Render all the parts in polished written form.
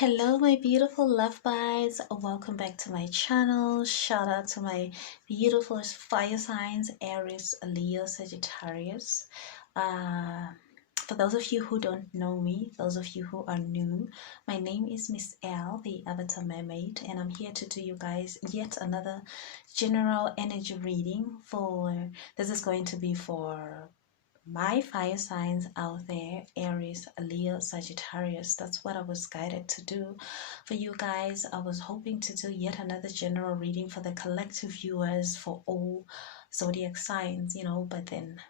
Hello my beautiful love bites, welcome back to my channel. Shout out to my beautiful fire signs, Aries, Leo, Sagittarius. For those of you who don't know me, those of you who are new, my name is Miss L, the Avatar Mermaid, and I'm here to do you guys yet another general energy reading. This is going to be for my fire signs out there, Aries, Leo, Sagittarius. That's what I was guided to do for you guys. I was hoping to do yet another general reading for the collective viewers for all zodiac signs, but then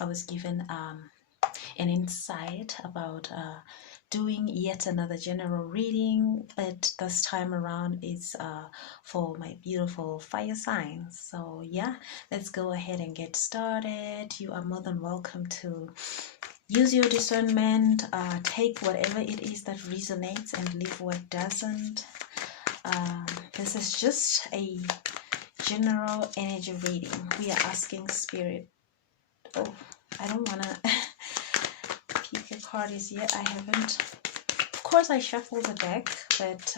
I was given an insight about doing yet another general reading, but this time around it's for my beautiful fire signs. So yeah, let's go ahead and get started. You are more than welcome to use your discernment, take whatever it is that resonates and leave what doesn't. This is just a general energy reading. We are asking spirit. Oh, I don't want to pick a card is yet. I haven't. Of course, I shuffled the deck, but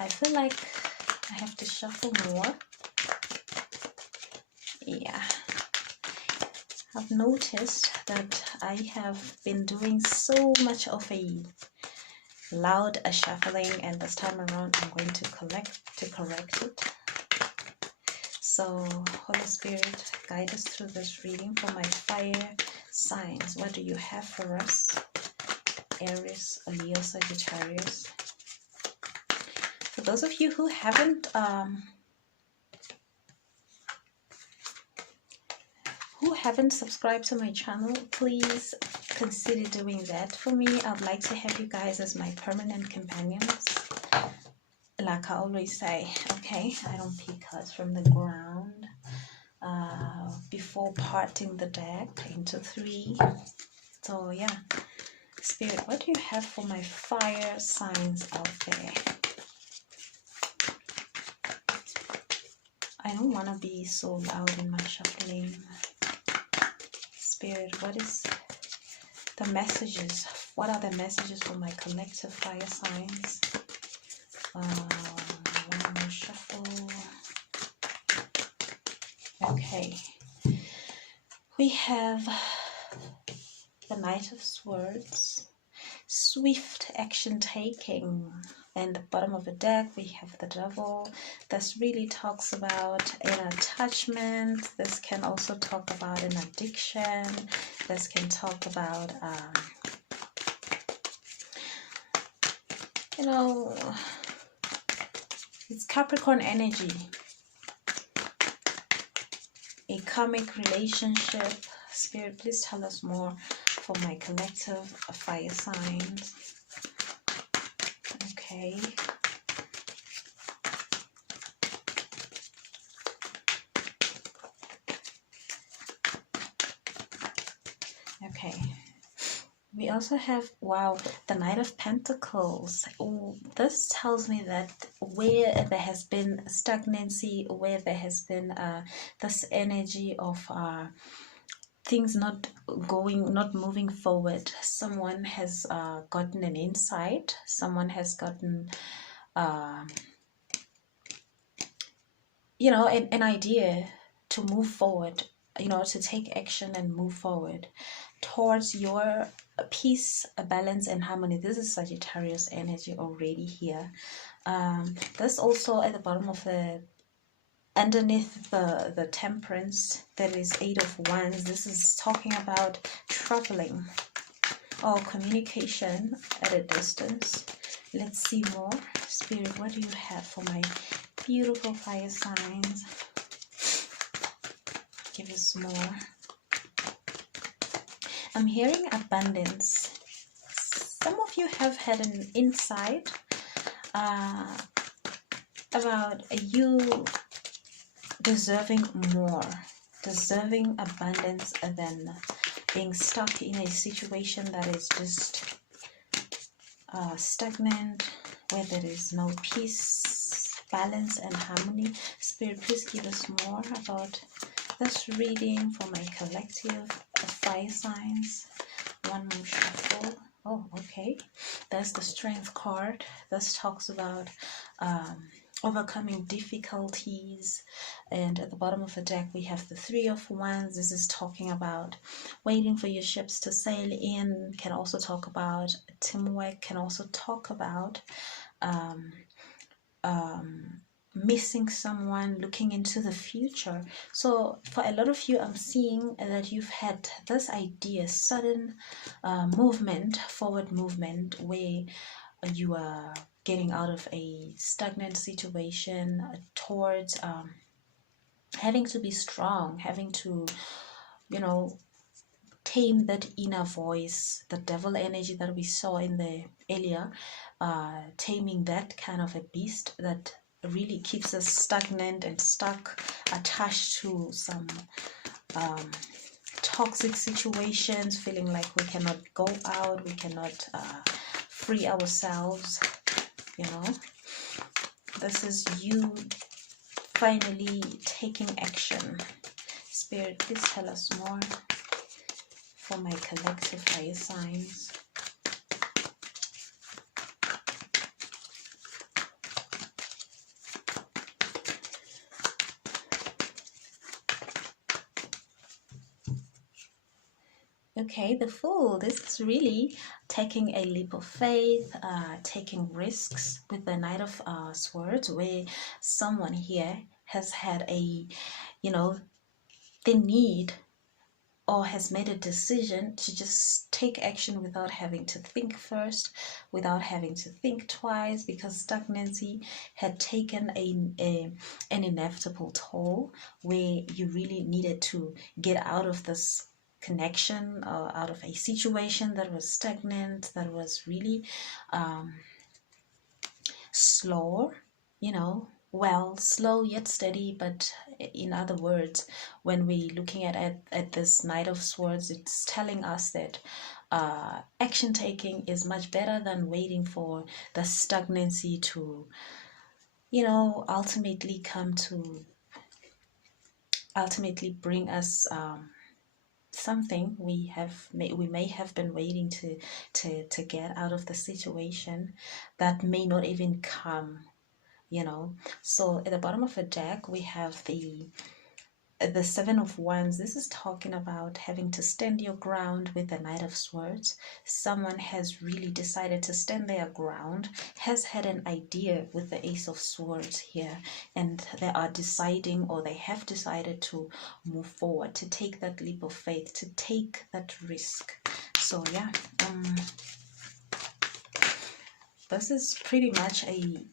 I feel like I have to shuffle more. Yeah, I've noticed that I have been doing so much of a loud shuffling, and this time around I'm going to correct it. So Holy Spirit, guide us through this reading for my fire signs. What do you have for us, Aries, Leo, Sagittarius? For those of you who haven't subscribed to my channel, please consider doing that for me. I'd like to have you guys as my permanent companions. Like I always say, okay, I don't pick cards from the ground before parting the deck into three. So yeah, Spirit, what do you have for my fire signs out there? I don't want to be so loud in my shuffling. Spirit, what is the messages? What are the messages for my collective fire signs? One more shuffle. Okay. We have the Knight of Swords, swift action taking, and the bottom of the deck we have the Devil. This really talks about an attachment. This can also talk about an addiction. This can talk about it's Capricorn energy, a karmic relationship. Spirit, please tell us more for my collective fire signs. Okay. Okay. We also have, wow, the Knight of Pentacles. Oh, this tells me that where there has been stagnancy, where there has been this energy of things not moving forward, someone has gotten an insight, someone has gotten an idea to move forward, to take action and move forward towards your peace, balance and harmony. This is Sagittarius energy already here. This also at the bottom of the underneath the Temperance, there is 8 of Wands. This is talking about traveling or communication at a distance. Let's see more. Spirit, what do you have for my beautiful fire signs? Give us more. I'm hearing abundance. Some of you have had an insight about you deserving more, deserving abundance than being stuck in a situation that is just stagnant, where there is no peace, balance and harmony. Spirit, please give us more about this reading for my collective fire signs. One more shuffle. Oh, okay. That's the Strength card. This talks about overcoming difficulties. And at the bottom of the deck, we have the Three of Wands. This is talking about waiting for your ships to sail in. Can also talk about teamwork. Can also talk about um, missing someone, looking into the future. So for a lot of you, I'm seeing that you've had this idea, sudden movement, forward movement, where you are getting out of a stagnant situation towards having to be strong, having to, you know, tame that inner voice, the devil energy that we saw in the earlier, taming that kind of a beast that really keeps us stagnant and stuck, attached to some toxic situations, feeling like we cannot go out, we cannot free ourselves. You know, this is you finally taking action. Spirit, please tell us more for my collective fire signs. Okay, the Fool. This is really taking a leap of faith, taking risks with the Knight of Swords, where someone here has had a, you know, the need or has made a decision to just take action without having to think first, without having to think twice, because stagnancy had taken an inevitable toll where you really needed to get out of this connection or out of a situation that was stagnant, that was really slow, you know, well, slow yet steady. But in other words, when we're looking at this Knight of Swords, it's telling us that action taking is much better than waiting for the stagnancy to, you know, ultimately bring us something we may have been waiting to get out of the situation that may not even come, you know. So at the bottom of the deck, we have the Seven of Wands. This is talking about having to stand your ground with the Knight of Swords. Someone has really decided to stand their ground, has had an idea with the Ace of Swords here, and they are deciding, or they have decided, to move forward, to take that leap of faith, to take that risk. So yeah, this is pretty much a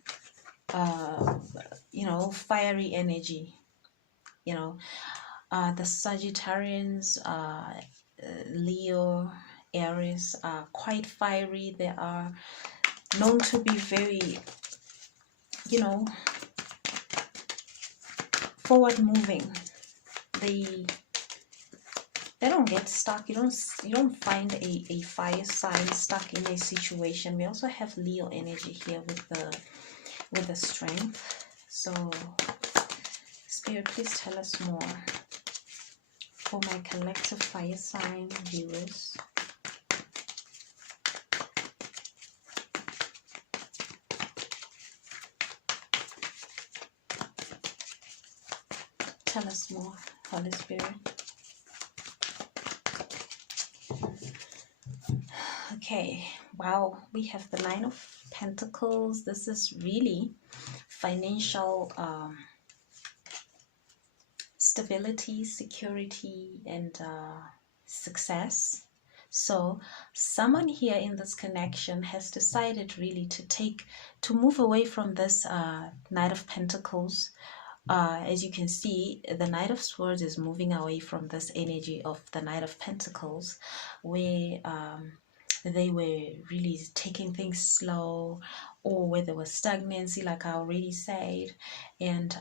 you know, fiery energy. You know, the Sagittarians, Leo, Aries are quite fiery. They are known to be very, you know, forward moving. They don't get stuck. You don't find a fire sign stuck in a situation. We also have Leo energy here with the Strength. So Spirit, please tell us more for my collective fire sign viewers. Tell us more, Holy Spirit. Okay, wow, we have the Nine of Pentacles. This is really financial stability, security, and success. So someone here in this connection has decided really to move away from this Knight of Pentacles. As you can see, the Knight of Swords is moving away from this energy of the Knight of Pentacles, where they were really taking things slow, or where there was stagnancy, like I already said, and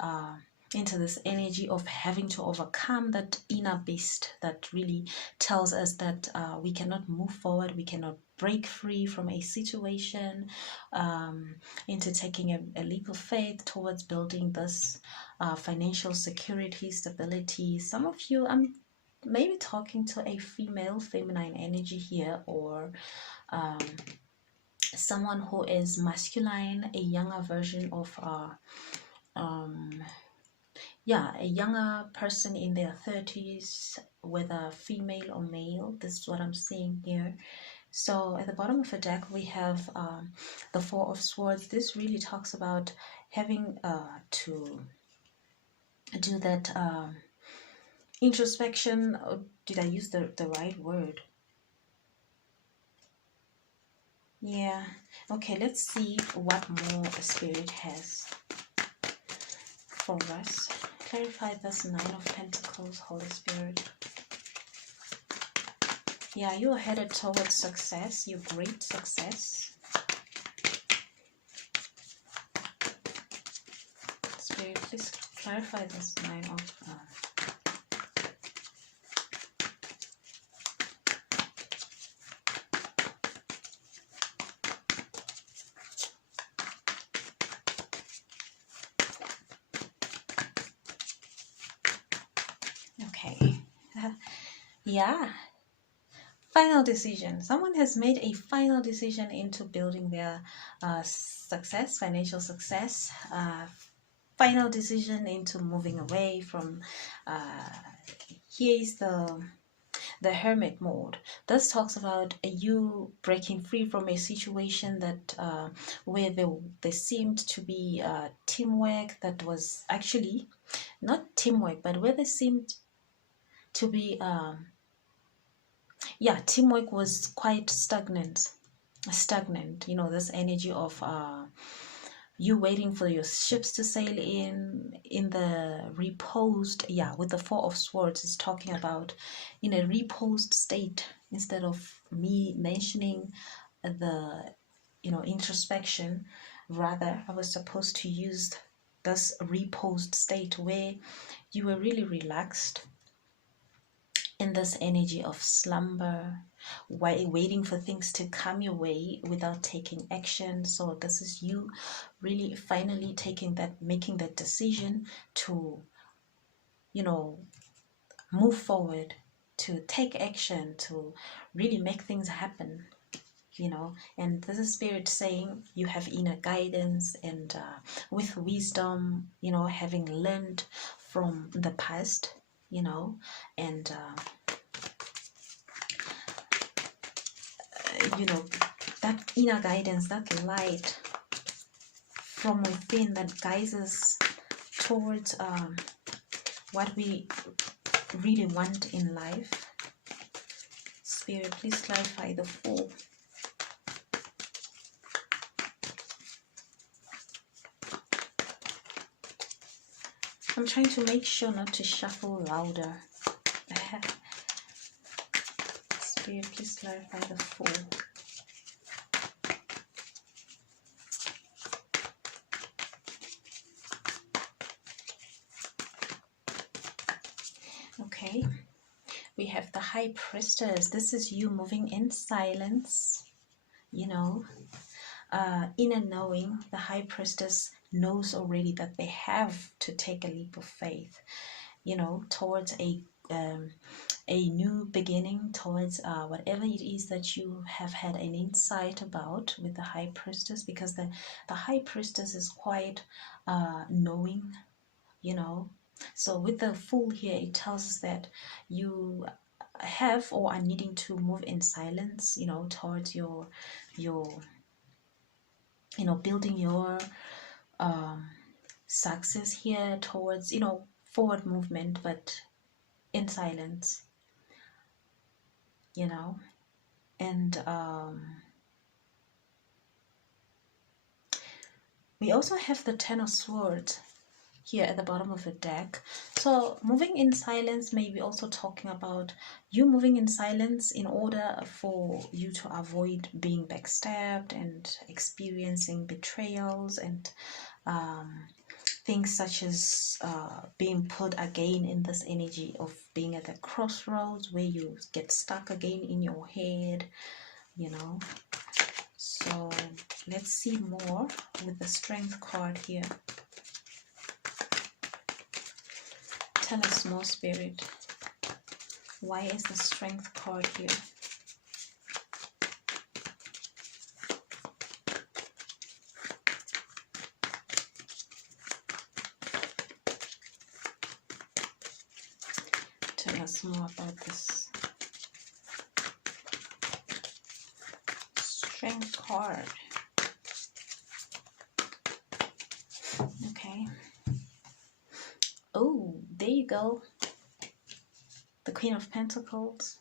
into this energy of having to overcome that inner beast that really tells us that we cannot move forward, we cannot break free from a situation, into taking a leap of faith towards building this financial security, stability. Some of you, maybe talking to a female feminine energy here, or someone who is masculine, a younger version of yeah, a younger person in their 30s, whether female or male. This is what I'm seeing here. So at the bottom of the deck we have the Four of Swords. This really talks about having to do that introspection. Or did I use the right word? Yeah. Okay, let's see what more the Spirit has for us. Clarify this Nine of Pentacles, Holy Spirit. Yeah, you are headed towards success, your great success. Spirit, please clarify this Nine of okay. Yeah. Final decision. Someone has made a final decision into building their success, financial success. Final decision into moving away from. Here is the Hermit Mode. This talks about you breaking free from a situation that where there seemed to be teamwork that was actually not teamwork, but where there seemed to be yeah, teamwork was quite stagnant. You know, this energy of you waiting for your ships to sail in the reposed. Yeah, with the Four of Swords, it's talking about in a reposed state. Instead of me mentioning the, you know, introspection, rather I was supposed to use this reposed state where you were really relaxed in this energy of slumber, waiting for things to come your way without taking action. So this is you really finally making that decision to, you know, move forward, to take action, to really make things happen, you know. And this is Spirit saying you have inner guidance and with wisdom, you know, having learned from the past, you know, and you know, that inner guidance, that light from within that guides us towards what we really want in life. Spirit, please clarify the Fool. I'm trying to make sure not to shuffle louder. Spirit, please clarify the Fool. Okay, we have the High Priestess. This is you moving in silence, you know, inner knowing. The High Priestess knows already that they have to take a leap of faith, you know, towards a new beginning, towards whatever it is that you have had an insight about with the High Priestess, because the High Priestess is quite knowing, you know. So with the Fool here, it tells us that you have or are needing to move in silence, you know, towards your you know, building your success here, towards, you know, forward movement, but in silence, you know. And we also have the Ten of Swords here at the bottom of the deck. So moving in silence may be also talking about you moving in silence in order for you to avoid being backstabbed and experiencing betrayals and things such as being put again in this energy of being at the crossroads where you get stuck again in your head, you know. So let's see more with the Strength card here. Tell us more, Spirit. Why is the Strength card here? Tell us more about this Strength card. Okay. Oh, there you go. The Queen of Pentacles.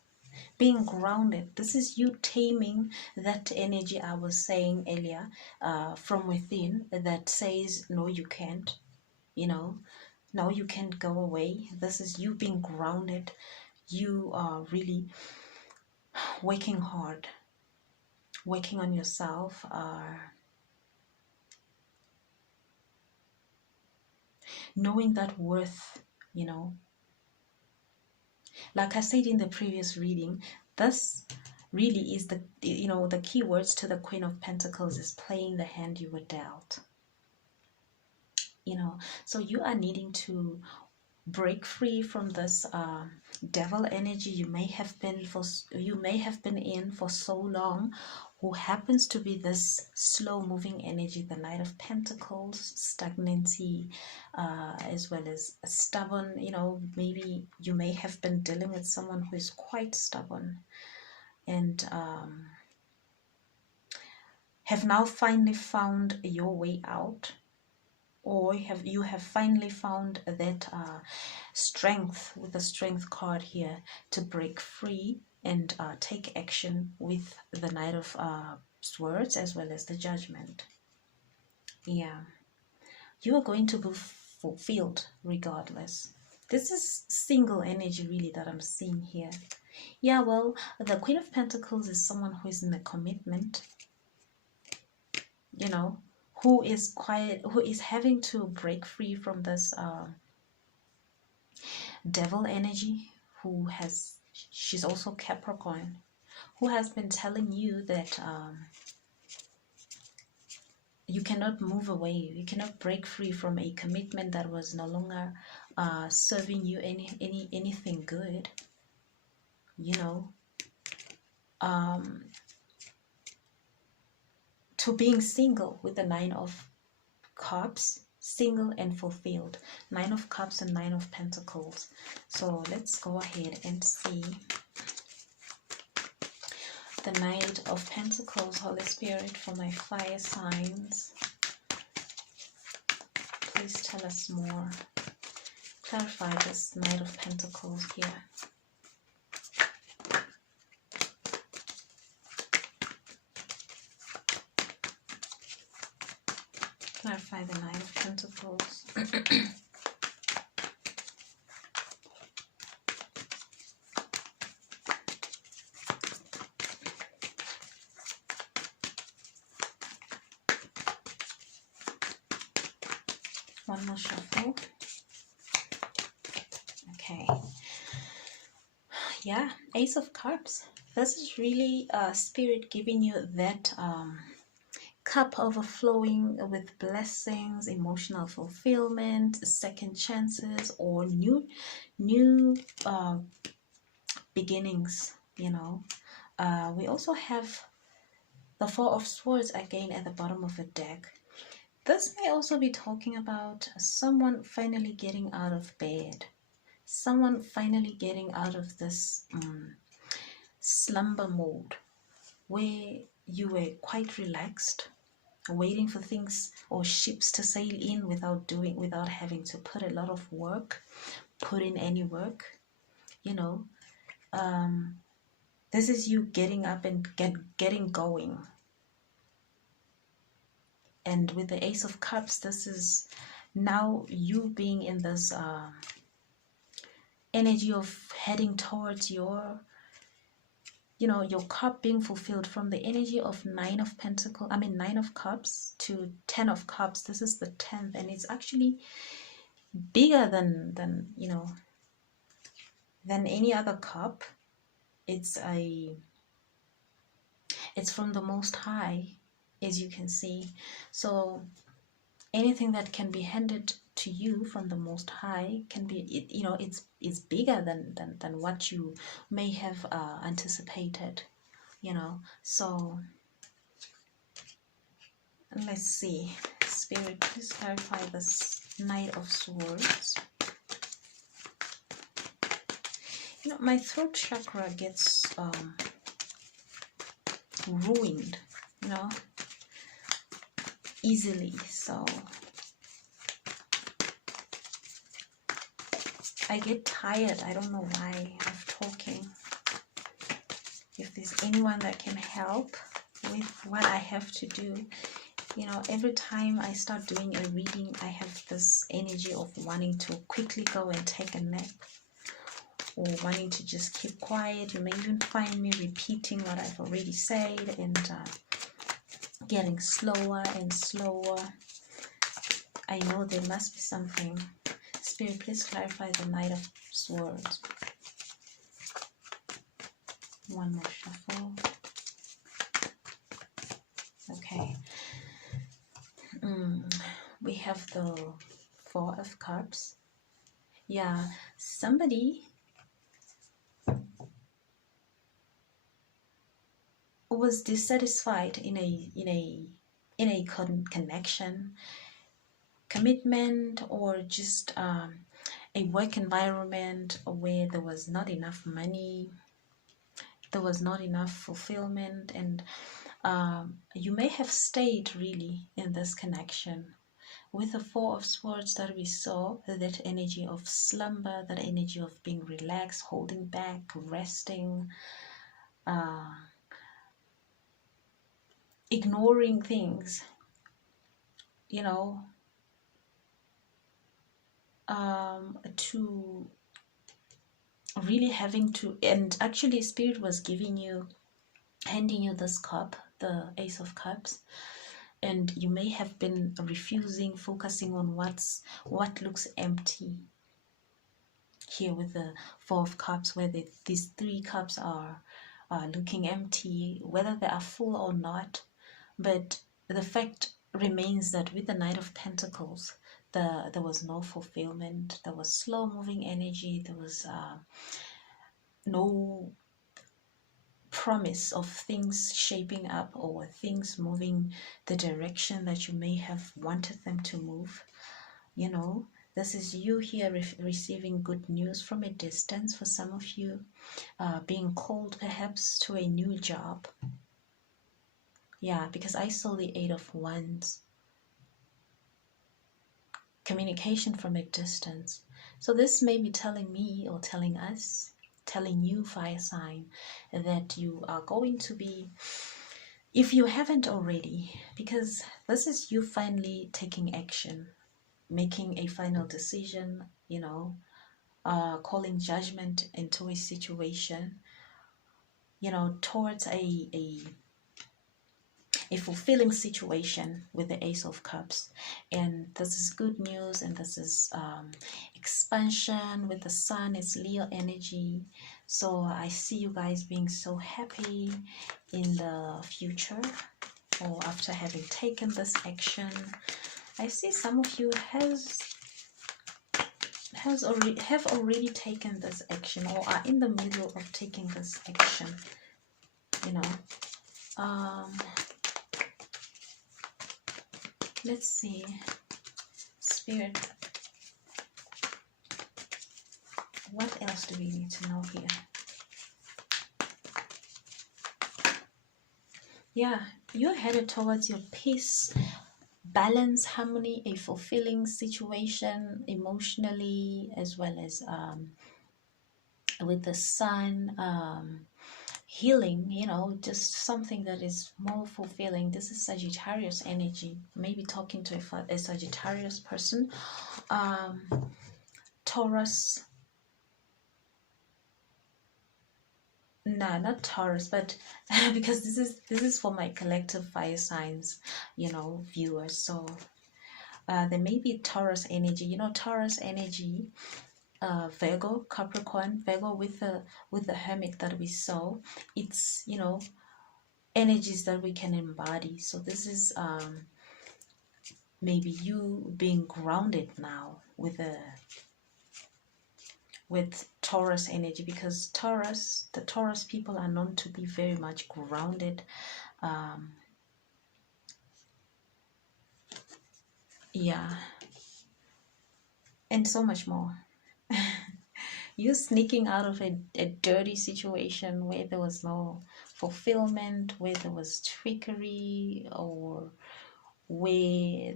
Being grounded. This is you taming that energy I was saying earlier from within that says, no, you can't. You know, no, you can't go away. This is you being grounded. You are really working hard, working on yourself, knowing that worth, you know. Like I said in the previous reading, this really is the, you know, the key words to the Queen of Pentacles is playing the hand you were dealt. You know, so you are needing to break free from this devil energy you may have been in for so long, who happens to be this slow moving energy, the Knight of Pentacles, stagnancy, as well as stubborn. You know, maybe you may have been dealing with someone who is quite stubborn and have now finally found your way out, or you have finally found that strength with the Strength card here to break free and take action with the Knight of Swords as well as the Judgment. Yeah, you are going to be fulfilled regardless. This is single energy really that I'm seeing here. Yeah, well, the Queen of Pentacles is someone who is in a commitment, you know, who is having to break free from this devil energy, she's also Capricorn, who has been telling you that you cannot move away, you cannot break free from a commitment that was no longer serving you anything good, you know, to being single with the Nine of Cups, single and fulfilled. Nine of Cups and Nine of Pentacles. So let's go ahead and see the Knight of Pentacles, Holy Spirit, for my fire signs. Please tell us more. Clarify this Knight of Pentacles here. Clarify the Knight of Pentacles. One more shuffle. Okay. Yeah, Ace of Cups. This is really Spirit giving you that cup overflowing with blessings, emotional fulfillment, second chances, or new beginnings, you know. We also have the Four of Swords again at the bottom of the deck. This may also be talking about someone finally getting out of bed, someone finally getting out of this slumber mode where you were quite relaxed, waiting for things or ships to sail in without having to put a lot of work, put in any work, you know. This is you getting up and getting going. And with the Ace of Cups, this is now you being in this energy of heading towards your, you know, your cup being fulfilled, from the energy of Nine of Cups to 10 of Cups. This is the 10th, and it's actually bigger than you know, than any other cup. It's from the Most High, as you can see. So anything that can be handed to you from the Most High can be, you know, it's bigger than what you may have anticipated, you know. So let's see, Spirit, please clarify this Knight of Swords. You know, my throat chakra gets ruined, you know, easily. So I get tired. I don't know why of talking. If there's anyone that can help with what I have to do, you know, every time I start doing a reading, I have this energy of wanting to quickly go and take a nap, or wanting to just keep quiet. You may even find me repeating what I've already said and getting slower and slower. I know there must be something. Spirit, please clarify the Knight of Swords. One more shuffle. Okay. We have the Four of Cups. Yeah, somebody was dissatisfied in a connection, commitment, or just a work environment where there was not enough money, there was not enough fulfillment, and you may have stayed really in this connection. With the Four of Swords that we saw, that energy of slumber, that energy of being relaxed, holding back, resting, ignoring things, you know, to really having to, and actually Spirit was handing you this cup, the Ace of Cups, and you may have been refusing, focusing on what looks empty. Here with the Four of Cups, where these three cups are looking empty, whether they are full or not. But the fact remains that with the Knight of Pentacles, there was no fulfillment. There was slow moving energy. There was no promise of things shaping up or things moving the direction that you may have wanted them to move. You know, this is you here receiving good news from a distance for some of you, being called perhaps to a new job. Yeah, because I saw the Eight of Wands. Communication from a distance. So this may be telling me, or telling us, telling you, fire sign, that you are going to be, if you haven't already, because this is you finally taking action, making a final decision, you know, calling judgment into a situation, you know, towards a fulfilling situation with the Ace of Cups. And this is good news, and this is expansion. With the Sun, it's Leo energy. So I see you guys being so happy in the future, or after having taken this action. I see some of you have already taken this action, or are in the middle of taking this action, you know. Let's see, Spirit, what else do we need to know here? Yeah, you're headed towards your peace, balance, harmony, a fulfilling situation emotionally, as well as with the Sun, healing, you know, just something that is more fulfilling. This is Sagittarius energy, maybe talking to a Sagittarius person, Taurus, not Taurus, but because this is for my collective fire signs, you know, viewers. So there may be Taurus energy, you know, Taurus energy, Virgo, Capricorn, Virgo with the Hermit that we saw. It's, you know, energies that we can embody. So this is maybe you being grounded now with Taurus energy, because the Taurus people are known to be very much grounded. Yeah, and so much more. You sneaking out of a dirty situation where there was no fulfillment, where there was trickery, or where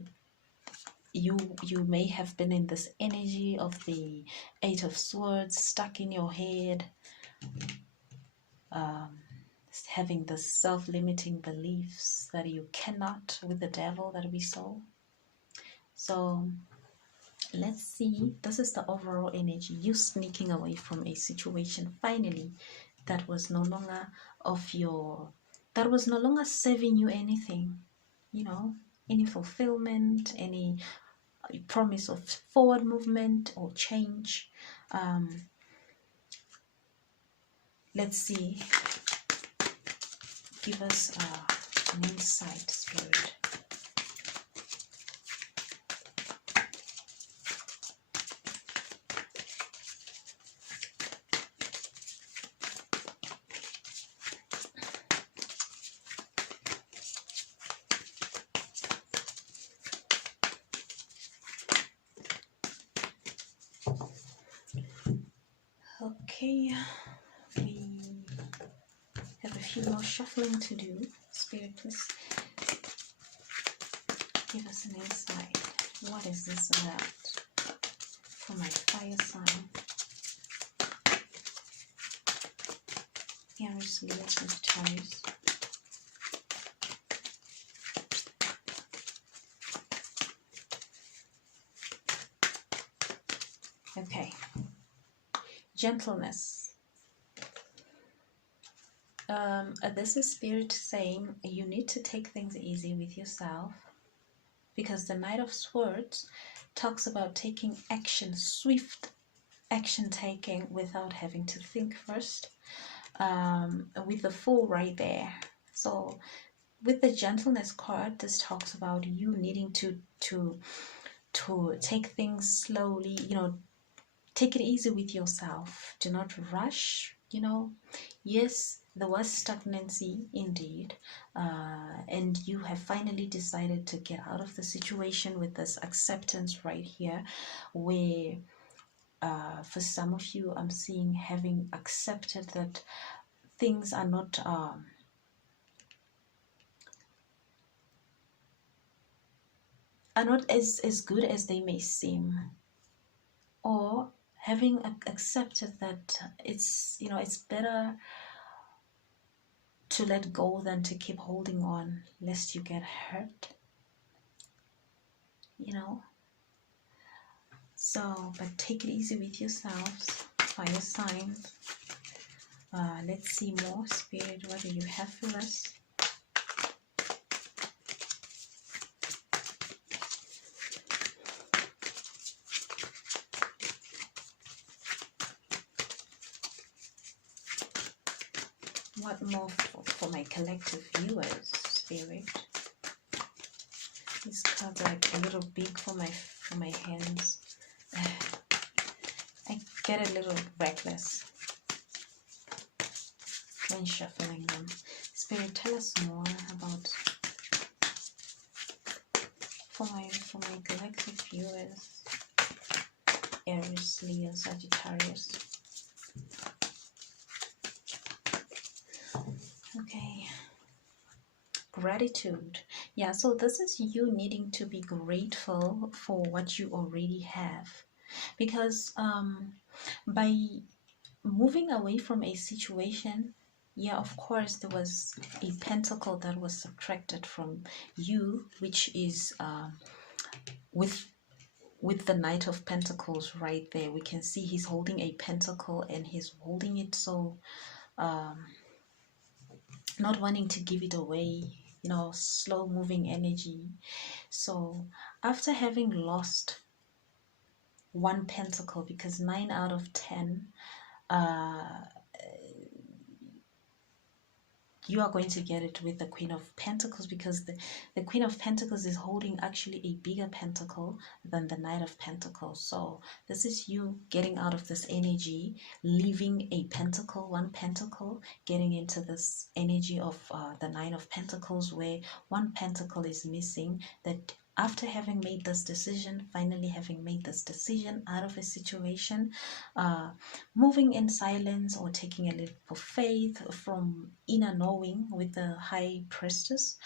you may have been in this energy of the Eight of Swords stuck in your head, having the self-limiting beliefs that you cannot with the devil that we saw. So let's see, this is the overall energy. You sneaking away from a situation finally that was no longer that was no longer serving you anything, you know, any fulfillment, any promise of forward movement or change. Let's see, give us an insight, Spirit. Okay, we have a few more shuffling to do. Spirit, please give us an insight. What is this about for my fire sign? Aries, Leo, Sagittarius. Okay. Gentleness. This is Spirit saying you need to take things easy with yourself, because the Knight of Swords talks about taking action, swift action taking without having to think first, with the Fool right there. So with the Gentleness card, this talks about you needing to take things slowly, you know, take it easy with yourself. Do not rush, you know. Yes, there was stagnancy indeed, and you have finally decided to get out of the situation with this acceptance right here, where for some of you, I'm seeing having accepted that things are not as good as they may seem, or having accepted that it's, you know, it's better to let go than to keep holding on lest you get hurt, you know. So, but take it easy with yourselves, fire signs. Let's see more, Spirit. What do you have for us? What more for my collective viewers, Spirit? These cards are like a little big for my hands. I get a little reckless when shuffling them. Spirit, tell us more about for my collective viewers, Aries, Leo, Sagittarius. Okay. Gratitude. Yeah, so this is you needing to be grateful for what you already have, because by moving away from a situation, yeah, of course there was a pentacle that was subtracted from you, which is with the Knight of Pentacles right there. We can see he's holding a pentacle, and he's holding it so not wanting to give it away, you know, slow moving energy. So after having lost one pentacle, because 9 out of 10 you are going to get it with the Queen of Pentacles, because the Queen of Pentacles is holding actually a bigger pentacle than the Knight of Pentacles. So this is you getting out of this energy, leaving a pentacle, one pentacle, getting into this energy of the Nine of Pentacles, where one pentacle is missing. That after having made this decision, finally having made this decision out of a situation, moving in silence or taking a leap of faith from inner knowing with the High Priestess,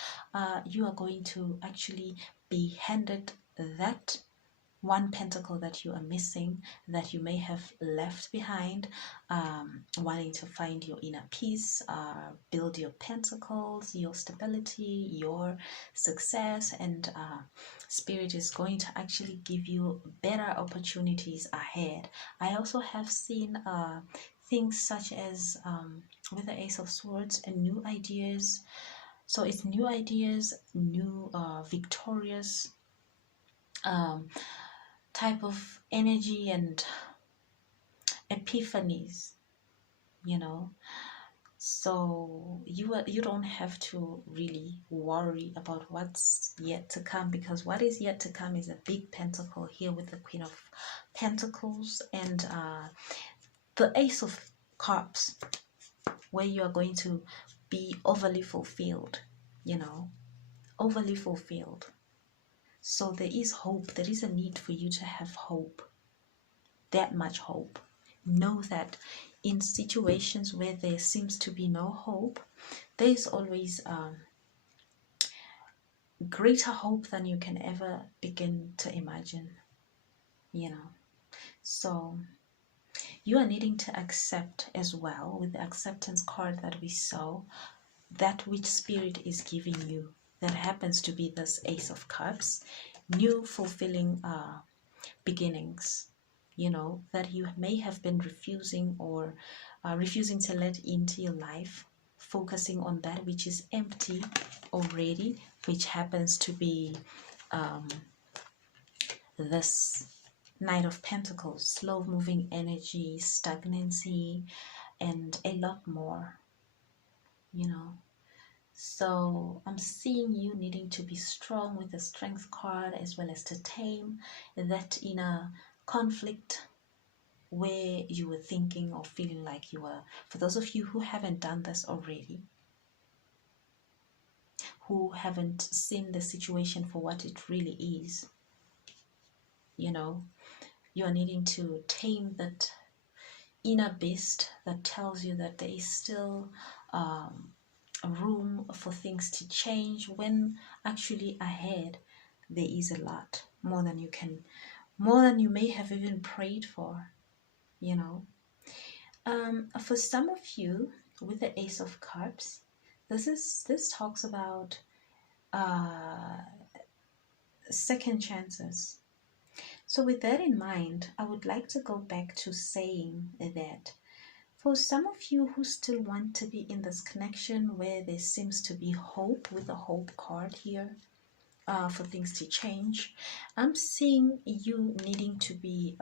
you are going to actually be handed that one pentacle that you are missing, that you may have left behind, wanting to find your inner peace, build your pentacles, your stability, your success, and Spirit is going to actually give you better opportunities ahead. I also have seen things such as with the Ace of Swords and new ideas. So it's new ideas, new victorious type of energy and epiphanies, you know. So you don't have to really worry about what's yet to come, because what is yet to come is a big pentacle here with the Queen of Pentacles and the Ace of Cups, where you are going to be overly fulfilled, you know, overly fulfilled. So there is hope. There is a need for you to have hope, that much hope. Know that in situations where there seems to be no hope, there is always greater hope than you can ever begin to imagine, you know. So you are needing to accept as well, with the acceptance card that we saw, that which Spirit is giving you, that happens to be this Ace of Cups, new fulfilling beginnings, you know, that you may have been refusing or refusing to let into your life, focusing on that which is empty already, which happens to be this Knight of Pentacles, slow moving energy, stagnancy, and a lot more, you know. So I'm seeing you needing to be strong with the Strength card, as well as to tame that inner conflict where you were thinking or feeling like you were. For those of you who haven't done this already, who haven't seen the situation for what it really is, you know, you are needing to tame that inner beast that tells you that there is still room for things to change, when actually ahead there is a lot more than you may have even prayed for, you know. For some of you with the Ace of Cups, this talks about second chances. So with that in mind, I would like to go back to saying that for some of you who still want to be in this connection where there seems to be hope, with the Hope card here, for things to change, I'm seeing you needing to be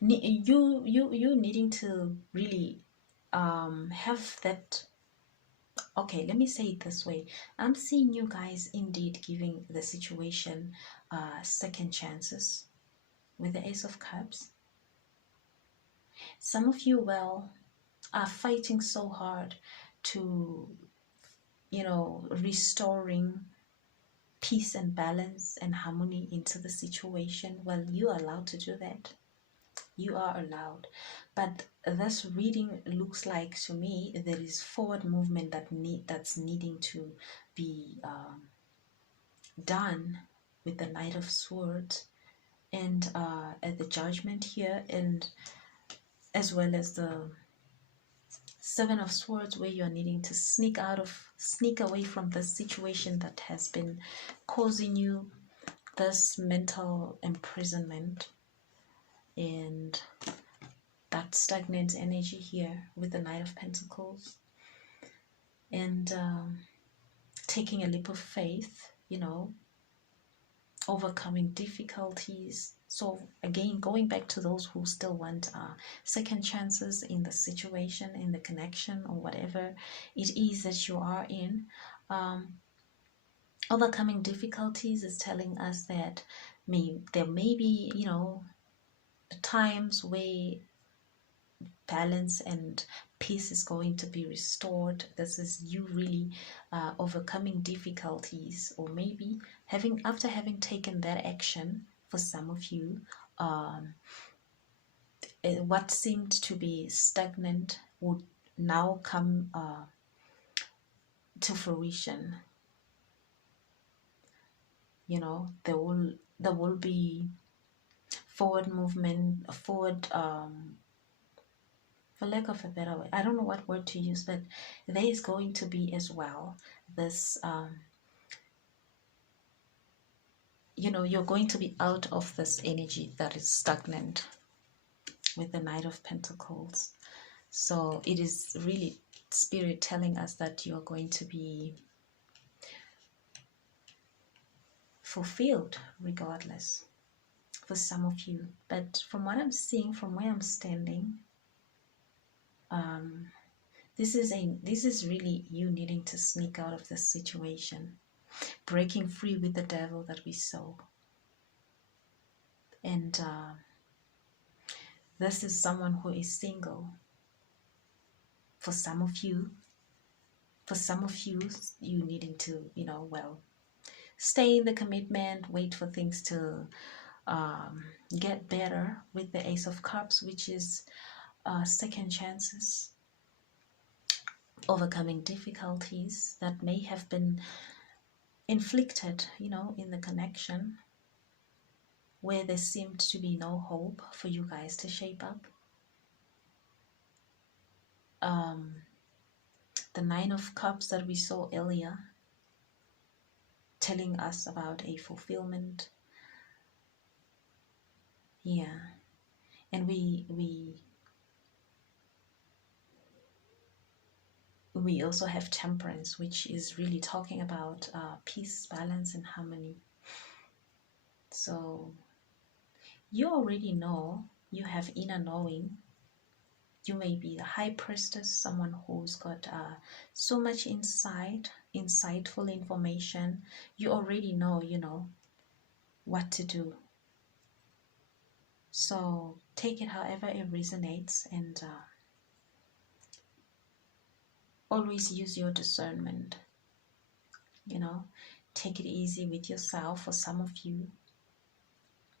you needing to really have that. Okay, let me say it this way. I'm seeing you guys indeed giving the situation second chances with the Ace of Cups. Some of you, well, are fighting so hard to, you know, restoring peace and balance and harmony into the situation. Well, you are allowed to do that. You are allowed. But this reading looks like to me there is forward movement that's needing to be done with the Knight of Swords and at the Judgment here, and as well as the Seven of Swords, where you're needing to sneak away from the situation that has been causing you this mental imprisonment and that stagnant energy here with the Knight of Pentacles, and taking a leap of faith, you know, overcoming difficulties, So again, going back to those who still want second chances in the situation, in the connection, or whatever it is that you are in, overcoming difficulties is telling us that there may be, you know, times where balance and peace is going to be restored. This is you really overcoming difficulties, or maybe after having taken that action. For some of you, what seemed to be stagnant would now come to fruition. You know, there will be forward movement, forward for lack of a better way, I don't know what word to use, but there is going to be as well this you know, you're going to be out of this energy that is stagnant with the Knight of Pentacles. So it is really Spirit telling us that you're going to be fulfilled regardless for some of you. But from what I'm seeing, from where I'm standing, this is really you needing to sneak out of this situation, breaking free with the devil that we saw. And this is someone who is single. For some of you, you needing to, you know, well, stay in the commitment, wait for things to get better with the Ace of Cups, which is second chances, overcoming difficulties that may have been inflicted, you know, in the connection where there seemed to be no hope for you guys to shape up. The Nine of Cups that we saw earlier, telling us about a fulfillment. Yeah. And we also have Temperance, which is really talking about peace, balance, and harmony. So you already know, you have inner knowing. You may be the High Priestess, someone who's got so much insightful information. You already know, you know, what to do. So take it however it resonates, and always use your discernment. You know, take it easy with yourself. For some of you,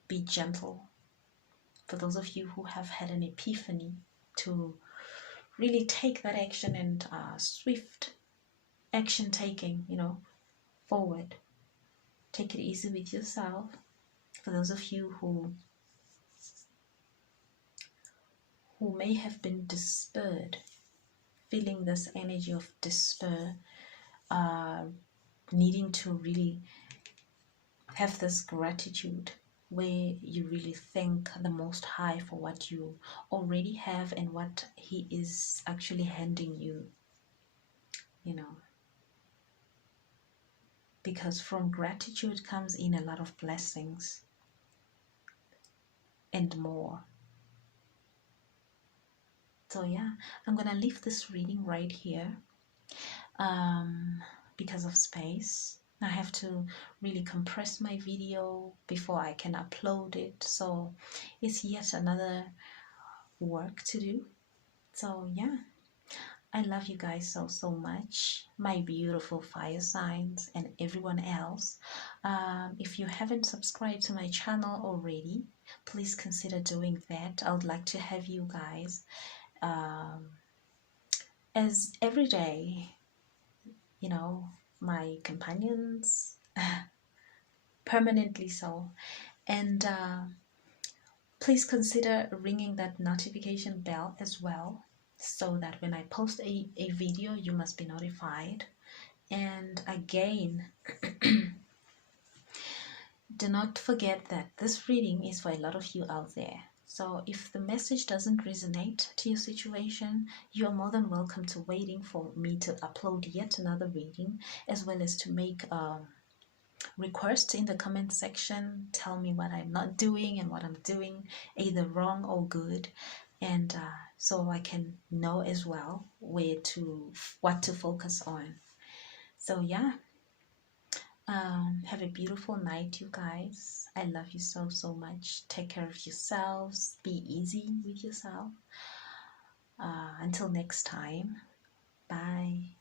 be gentle. For those of you who have had an epiphany to really take that action and swift action taking, you know, forward, take it easy with yourself. For those of you who may have been despaired, feeling this energy of despair, needing to really have this gratitude where you really thank the Most High for what you already have and what He is actually handing you, you know, because from gratitude comes in a lot of blessings and more. So yeah, I'm gonna leave this reading right here because of space. I have to really compress my video before I can upload it, so it's yet another work to do. So yeah, I love you guys so much, my beautiful fire signs and everyone else. If you haven't subscribed to my channel already, please consider doing that. I would like to have you guys as every day, you know, my companions, permanently so. And please consider ringing that notification bell as well, so that when I post a video, you must be notified. And again, do not forget that this reading is for a lot of you out there. So if the message doesn't resonate to your situation, you are more than welcome to waiting for me to upload yet another reading, as well as to make request in the comment section. Tell me what I'm not doing and what I'm doing, either wrong or good, and so I can know as well what to focus on. So yeah, have a beautiful night, you guys. I love you so, so much. Take care of yourselves. Be easy with yourself. Until next time, bye.